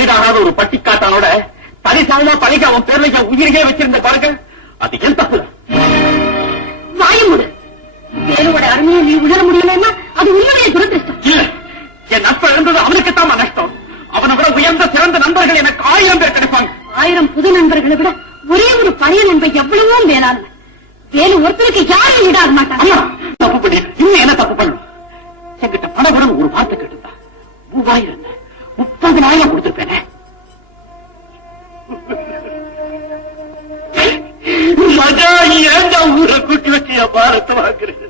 ஈடாகாத ஒரு பட்டிக்காட்டானோட சரிசமமா பழிக்க அவன் பேர்ல உயிரியே வச்சிருந்த பாருங்க, அது என் தப்பு. வாயமுடு. வேலுவோட அருமையை நீ உணர முடியலன்னா அது உண்மையை துரதிருஷ்டம். இல்ல, என் நட்பு இருந்தது அவனுக்குத்தான் நஷ்டம். அவனை விட உயர்ந்த சிறந்த நண்பர்கள் எனக்கு 1000 பேர் கிடைப்பாங்க. 1000 புது நண்பர்களை விட ஒரே ஒரு பழைய நண்பர் எவ்வளவோ மேலான. வேலு ஒருத்தருக்கு யாரும் ஈடாக மாட்டாங்க. தப்பு பண்ணி இன்னும் என்ன தப்பு பண்ணும்? என்கிட்ட பணபுரம் ஒரு வார்த்தை கேட்டுதா 3000 30,000 கொடுத்திருப்பேனே. ராஜா, ஏண்டா ஊரை கூட்டி வச்சு என் பாரத்தை வாங்குறேன்?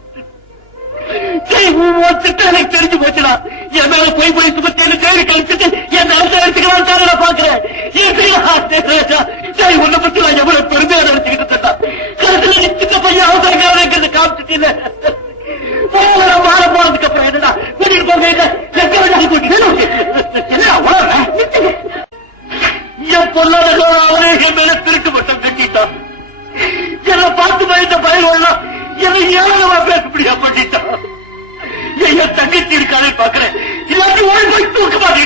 எனக்கு தெரிஞ்சு போச்சுடா. என் மேல போய் சுமத்தேன்னு தேடி கழிச்சுட்டு என் அரசு எடுத்துக்கலாம் தானே நான் பாக்குறேன். உன்னை பத்தி நான் எவ்வளவு பெருமையா நினைச்சுக்கிட்டு கருத்துல நிச்சய பையன் அவசரங்கிறது காமிச்சுட்டு மாற போனதுக்கு அப்புறம் என்னடா கூட்டிட்டு போங்க என் பொருளாதார அவரே என் மேல திருட்டு மட்டும் கட்டிட்டான். என்னை பார்த்து பயந்த பயன்லாம் என்னை ஏழவா பேச முடியாம பண்ணிட்டான். என் தங்கச்சி இருக்கானே பாக்குறேன். இல்லாட்டி ஓடி போய் தூக்க மாட்டேன்.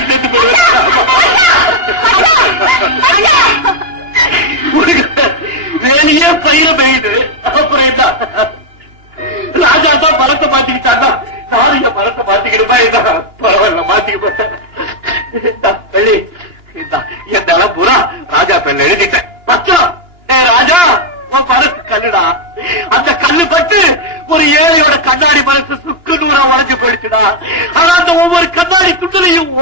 வேலையே பயிர பெய்யுது. அப்புறம் என்ன, ராஜா தான் பலத்தை மாத்திக்கிட்டான்னா நானும் என் பலத்தை மாத்திக்கிடுமா? என்ன பரவாயில்ல, மாத்திக்க போட்டேன். என் நிலம் பூரா ராஜா பேர்ல எழுதிட்டேன். பச்சம் ராஜா, உன் மனசு கல்லுடா. அந்த கல்லு பட்டு ஒரு ஏழையோட கண்ணாடி மனசு சுக்கு நூறா உடஞ்சு போயிடுச்சுடா. ஆனா அந்த ஒவ்வொரு கண்ணாடி துண்டுலையும்